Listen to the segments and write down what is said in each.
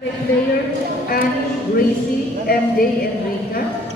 Player Annie, Gracie, MJ, and Rika.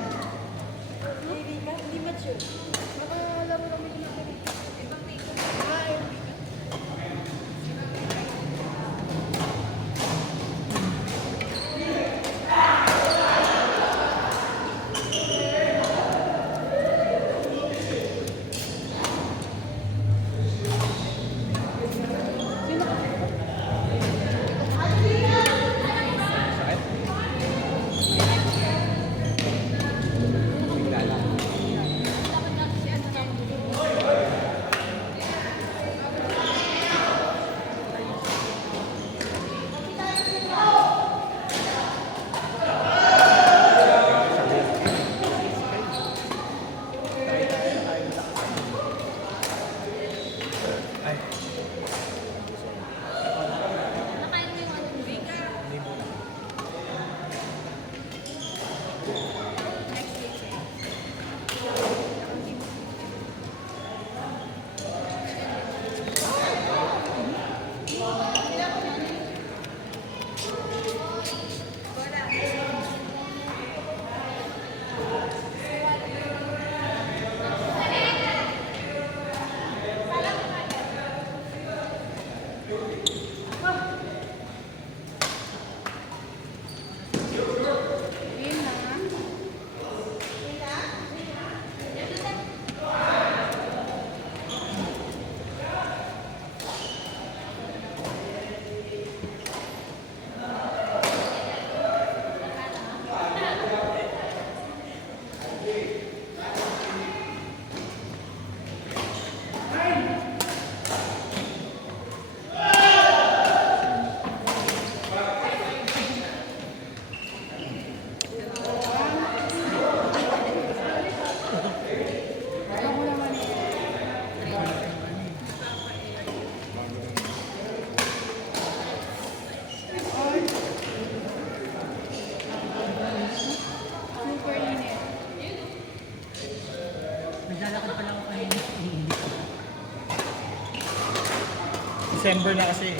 December na kasi.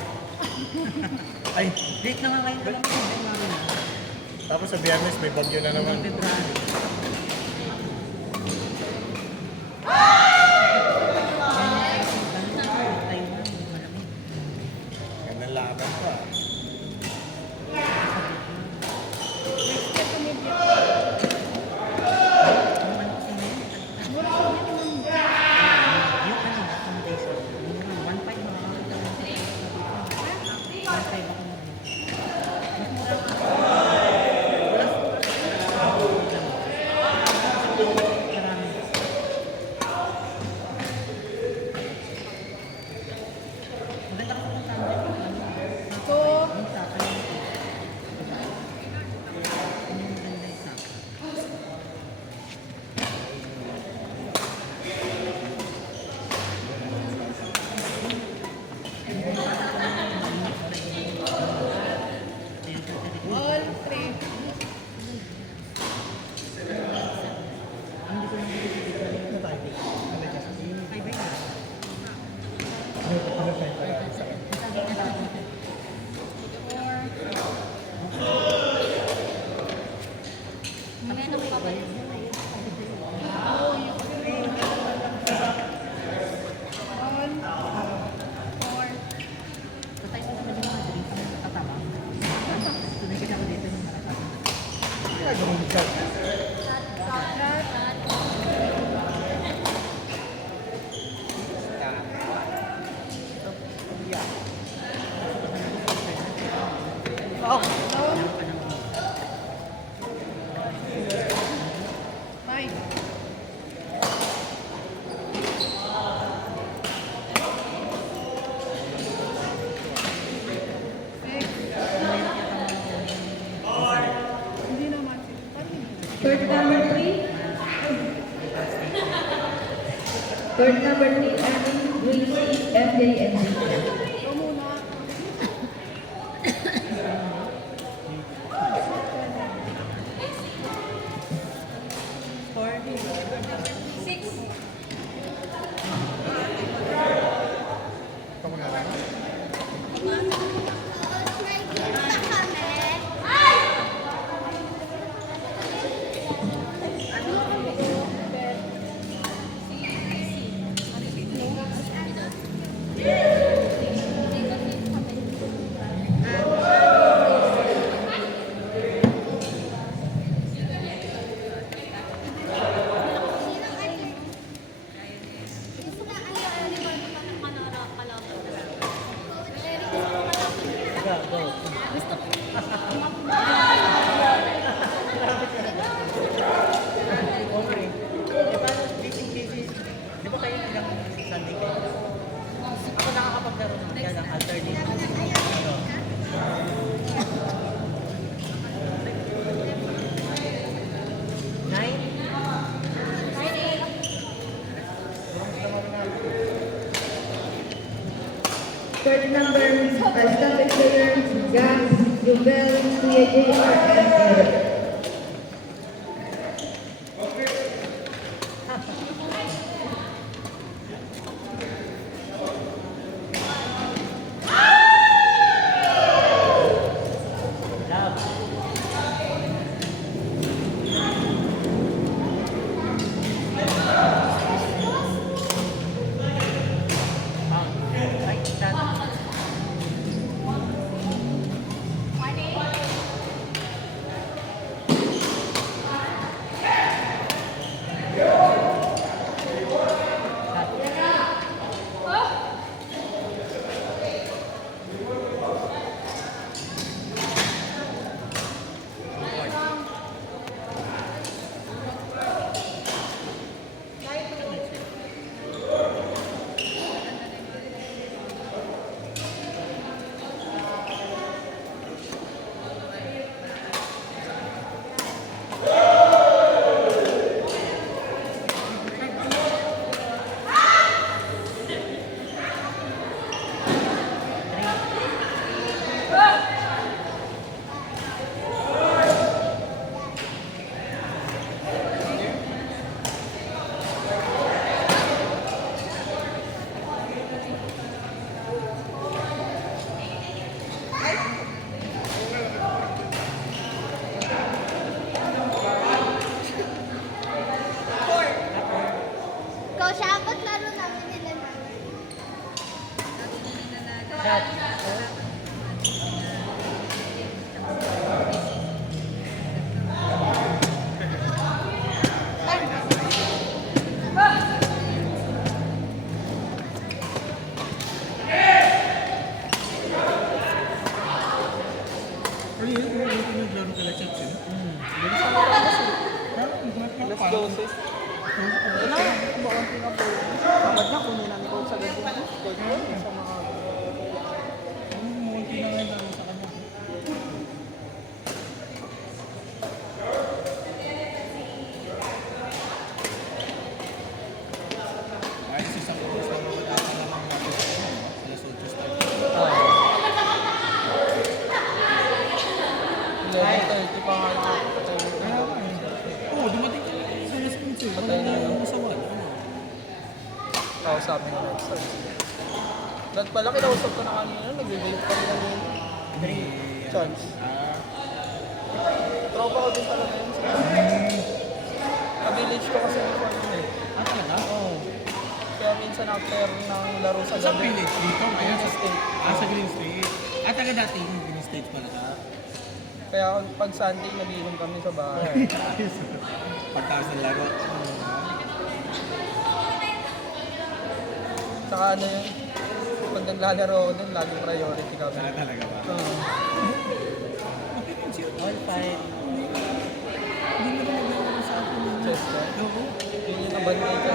Ay, Date na nga ngayon alam mo. tapos sa Biyernes may bagyo na naman. February. Gandang laban pa. Court number 3. Court number 3, Annie, Gracie, MJ, and Rika. Ito muna lang. Third number, stoppage player, Gas, Jubel, Kuya JR, and Eric. Ikaw siya, ba't laro namin nila na? Pero yun, naglaro ka lang siya. Let's go, sis. Ano na? Kumaunti na po. Tamad na, kunin namin ko sa gabi. Sa mga... Munti na ngayon laro sa kanya. Ay, si isang oras na mawala ka naman natin sa Las 8 start. 11:30 pa nga nakakapatay. Kaya nga eh. Oo, dumating ka lang sa Las 15. Wala na lang sa wala. Kausapin ko next time. Lahat pala, kinausap ko na kanina, nag-wait pa rin ng 3 chance. Tropa ko din talaga yun. Ka-village ko kasi ng farm eh. Ah, talaga? Oo. Kaya minsan after ng laro sa Sa gabi. village dito, ngayon sa State. Sa Green State. At taga dati yung Green State pala ka. Kaya pag Sunday, nag-iinom kami sa bahay. Ayos. Pagtaas ng laro. Tsaka ano yun, pag naglalaro ako dun, laging priority kami. Saan talaga ba? All fine. Hindi na lang naglalaro sa atin. Chess ba? Oo. Yun yung nabantay ko.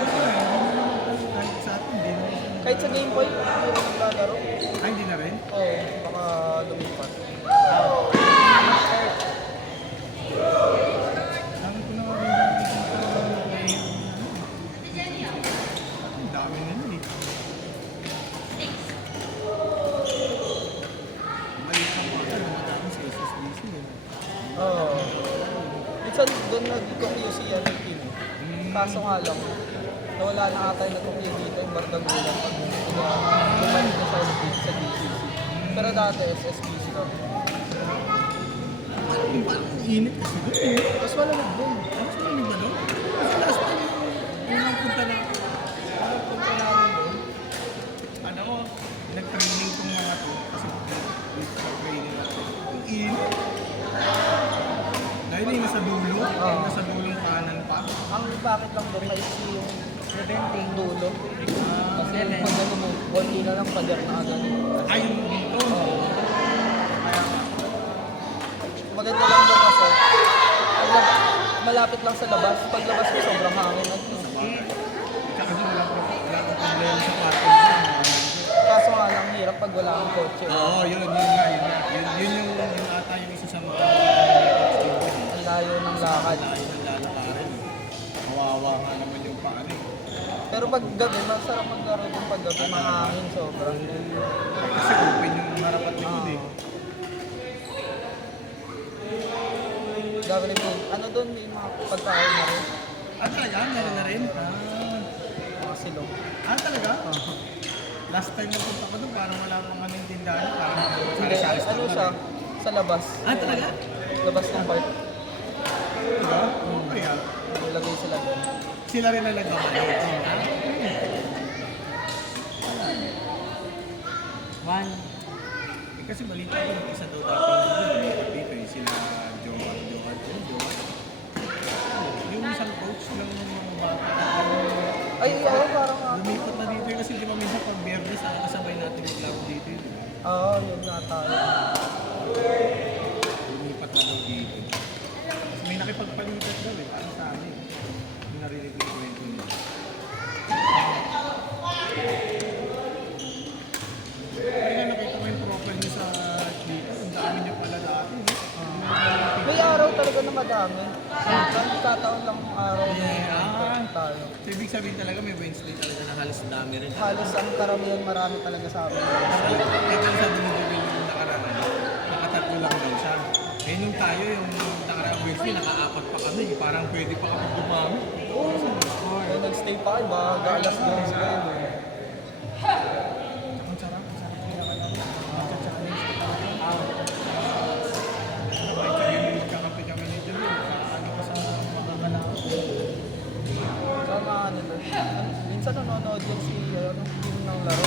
Kahit sa atin, hindi na. Kahit sa Game Boy, hindi rin naglalaro. Ay, hindi na rin? Oo, baka lumipat. Sabi ko na nga rin ang dami na yun eh. Maliit ang mga namatay sa SSBC eh. Oo. Minsan doon nag-QC yan yung team. Kaso nga lang, nawala na ata yung nag-QC dito yung Bardagulan pag bumalik na sa GCC. Pero dati SSBC kami. Parang init kasi doon eh. Tapos wala na doon. Ano sa mga doon? Kasi last time yung nagpunta namin doon, ano ko, nag-training kong mga to kasi nag-training ako. Ang init. Dahil yung nasa dulo, yung nasa dulong kanan pa. Ang bakit lang doon may yung preventing dulo. Kasi pag ano mo, konti na lang pader na agad. Ay, yung dito. Maganda lang doon kasi malapit lang sa labas. Pag labas mo, sobrang hangin at least. Tsaka doon wala akong problema sa kwarto. Kaso nga lang, hirap pag wala kang kotse. Oo, yun nga. Yun ata yung isa sa mga Ang layo ng lakad. layo ng lalakarin. Kawawa nga naman yung paan eh. Pero pag gabi, masarap maglaro din pag gabi, mahangin sobra. Kasi open yung harap at likod eh. Gawin po, ano doon, may mga pagkain na rin. Ah, talaga? Meron na rin? Mga silong. Ah, talaga? Last time na punta ko doon, parang wala pang kaming tindahan. Parang Hindi, sari-sari ano store siya, na rin. sa labas. Ah, talaga? Labas ng park. Diba? Kaya, Nilagay sila doon. sila rin na nagmamalit. One. Eh, kasi balita ko, isa daw dapat dito eh, sila Johan. Yung isang coach lang ng mga bata. Ay, oo, parang Lumipat na dito eh, kasi di ba minsan pag Biyernes, nakakasabay natin yung club dito eh. di ba? Oo, yun nga tayo. Lumipat na daw dito. Kasi may nakipagpalipat daw eh, parang sa amin. Yung narinig ko yung kwento niya. Kaya nakita ko yung profile niyo sa dito, ang dami niyo pala dati. May araw talaga na madami. Kataon lang ang araw na tayo. So, ibig sabihin talaga may Wednesday talaga na halos dami rin. Halos ang karamihan marami talaga sa amin. Kaya pala sabi ni Joel yung nakaraan, nakatatlo lang daw siya. Eh nung tayo, yung nakaraang Wednesday, nakaapat pa kami. Parang pwede pa kami dumami. Oo. Kung nag-stay pa kayo, baka alas 12 kayo. Ang sarap kailangan namin. Kakape kami ni Joel. Ano pa sa mga kalao. Sama nila. Minsan nanonood yan si team ng laro.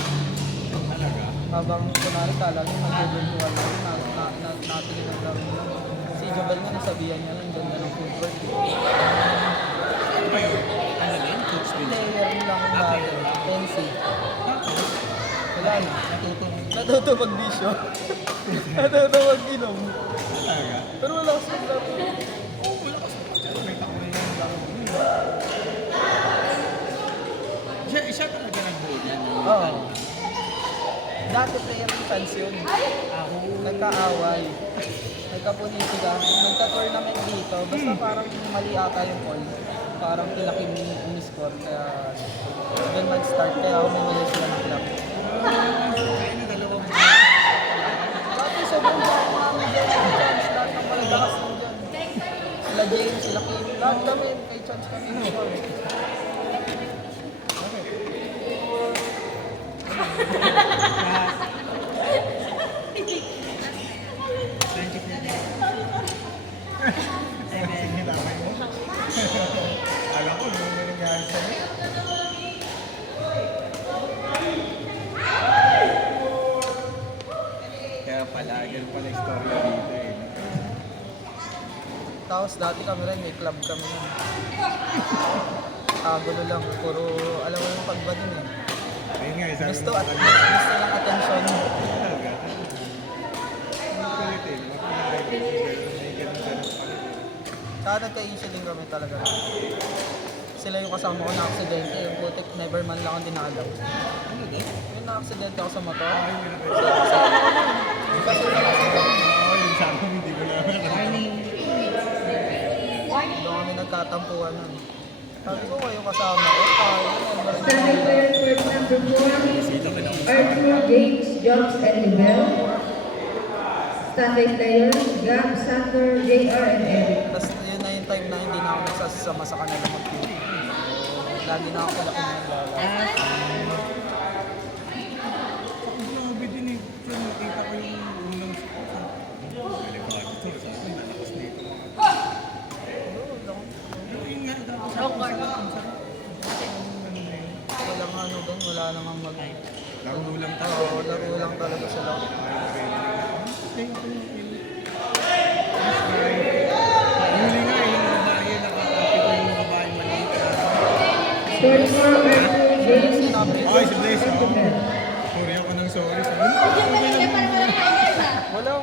Talaga. Habang kunwari kala nyo nag-eventual natin ang laro nila. Si Jabal nga nasabihan niya lang ganda ng footwork. Ano ba yun? Ano din? Coach din. Player lang ang dati. NC. Tapos, Wala na. natutong. Natuto mag-bisyo. Natuto mag-inom. Talaga. Pero wala kasi laro. Oo, wala kasi pagkat. May tako na yung laro mo. Siya talaga nag-hold yan. Oo. Dati player ng chance yun. Ako. Nagkaaway. Nagkapolitika. Nagka-tournament dito. Basta parang mali ata yung call. Parang kilakim yung score. Kaya doon nag-start. Kaya umiwala sila ng club. Kaya na dalawang Dati sobrang dami namin dyan. May chance lahat ng malalakas mo dyan. Sila James, sila Kim. Lahat kami. May chance kami. Sinilaway mo. Alam ko, yung may nangyari sa'yo. Kaya pala, ganun pala istorya dito eh. Tapos dati kami rin, may club kami nun. Gulo lang, puro alam mo yung pagbadin eh. Ayun nga, sabi Gusto mo at talaga. gusto ng atensyon. Talaga. Ang kulit eh. May ganun-ganun pa rin. Saka nagka-issue din kami talaga. Sila yung kasama ko na aksidente, yung putik never man lang ang dinalaw. Ano din? Yung na-aksidente ako sa motor. Ay, may nakita. Sila kasama ko nun. Kasi na-aksidente. Oo, yung sa akin, hindi ko na Doon kami nagkatampuan nun. Sabi ko kayo kasama ko, tayo. Starting player for number 4, Arthur James Jobs and Libel. Standing players, Gab, Sander, JR, and Eric. Tapos yun na yung time na hindi na ako nagsasama sa kanila mag-play. Lagi na ako pala kumulala. Grabe din eh. Sir, nakita ko yung unang delikado to. Sa akin, lalakas dito mga. Pero yun nga, tapos ang sarap. Walang ano doon, wala namang mag... Laro lang tayo. Oo, laro lang talaga sila. Huli nga yung babae, nakakapi ko yung babae maliit. Scoring for Arthur James Ay, si Blaze. and Libel. Sorry ako ng sorry. Yung kanina parang wala kanya na. Walang